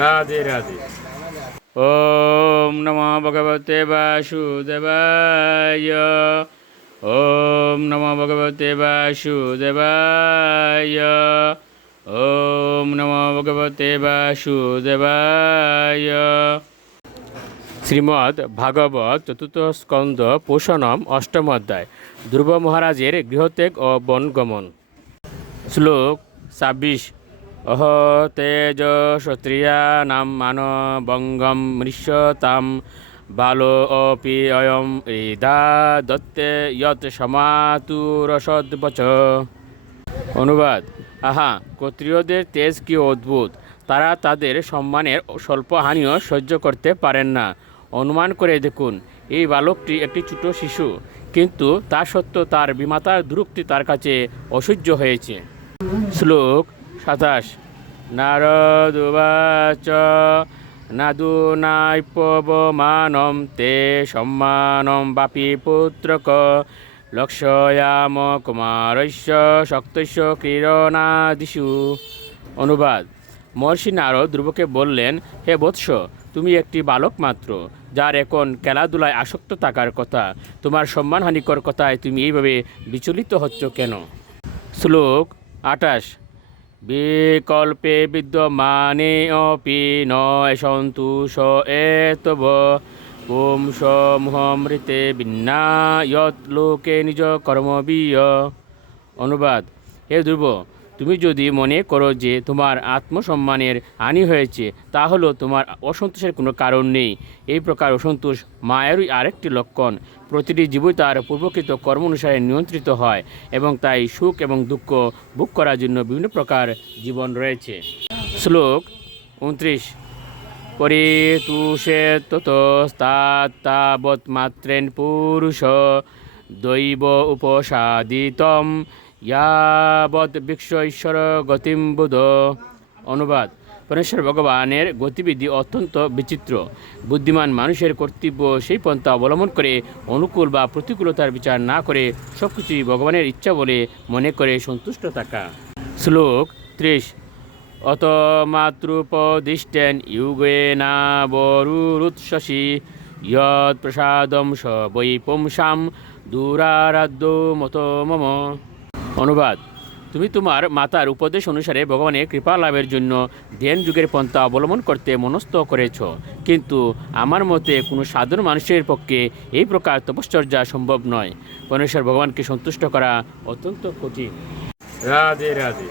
রাধে রাধে। ওম নমো ভগবতে বাসুদেবায়। ওম নমো ভগবতে বাসুদেবায়। ওম নমো ভগবতে বাসুদেবায়। শ্রীমদ্ ভাগবত চতুর্থ স্কন্দ পোষণম অষ্টম অধ্যায়। ধ্রুব মহারাজের গৃহত্যাগ ও বনগমন। শ্লোক ২৬। অহ তেজ ক্ষত্রিয়া নাম মানবঙ্গম মৃষ্যতাম বালো অপি অয়ম হৃদা দত্তে যৎ সমাতুরসদ্বচ। অনুবাদ: আহা, ক্ষত্রিয়দের তেজ কি অদ্ভুত! তারা তাদের সম্মানের স্বল্প হানিও সহ্য করতে পারেন না। অনুমান করে দেখুন, এই বালকটি একটি ছোট শিশু, কিন্তু তা সত্ত্বেও তার বিমাতার দুরুক্তি তার কাছে অসহ্য হয়েছে। শ্লোক ২৭। নারদুবাচ নাদুনাইপবমানম তে সম্মানম বাপি পুত্রক লক্ষ্যয়াম কুমারস্য শক্তস্য ক্রীড়নাদিষু। অনুবাদ: মহর্ষি নারদ ধ্রুবকে বললেন, হে বৎস, তুমি একটি বালক মাত্র, যার এখন খেলাধুলায় আসক্ত থাকার কথা। তোমার সম্মানহানিকর কথায় তুমি এইভাবে বিচলিত হচ্ছ কেন? শ্লোক ২৮। বিকল্পে বিদ্যমানে অপি নয় সন্তোষ এতব পুংসমৃতে বিন্না যৎ লোকে নিজ কর্মবিয়। অনুবাদ: হে ধ্রুব, তুমি যদি মনে করো যে তোমার আত্মসম্মানের হানি হয়েছে, তা হলো তোমার অসন্তোষের কোনো কারণ নেই। এই প্রকার অসন্তোষ মায়েরই আরেকটি লক্ষণ। প্রতিটি জীবই তার পূর্বকৃত কর্ম অনুসারে নিয়ন্ত্রিত হয়, এবং তাই সুখ এবং দুঃখ ভোগ করার জন্য বিভিন্ন প্রকার জীবন রয়েছে। শ্লোক ২৯। পরিতুষে ততস্তাবৎ মাত্রেণ পুরুষ দৈব উপসাদিতম ইয়াবৎ বিক্ষ ঈশ্বর গতিম বুধ। অনুবাদ: পরমেশ্বর ভগবানের গতিবিধি অত্যন্ত বিচিত্র। বুদ্ধিমান মানুষের কর্তব্য সেই পন্থা অবলম্বন করে অনুকূল বা প্রতিকূলতার বিচার না করে সবকিছুই ভগবানের ইচ্ছা বলে মনে করে সন্তুষ্ট থাকা। শ্লোক ৩০। অত মাতৃপদিষ্টেন ইউগেনা বরুরুৎসসি যৎ প্রসাদম স বৈ পুংসাম দুরারাধ্য মত মম। অনুবাদ: তুমি তোমার মাতার উপদেশ অনুসারে ভগবানের কৃপা লাভের জন্য ধ্যান যুগের পন্থা অবলম্বন করতে মনস্থ করেছ, কিন্তু আমার মতে কোনো সাধারণ মানুষের পক্ষে এই প্রকার তপশ্চর্যা সম্ভব নয়। পরমেশ্বর ভগবানকে সন্তুষ্ট করা অত্যন্ত কঠিন। রাধে রাধে।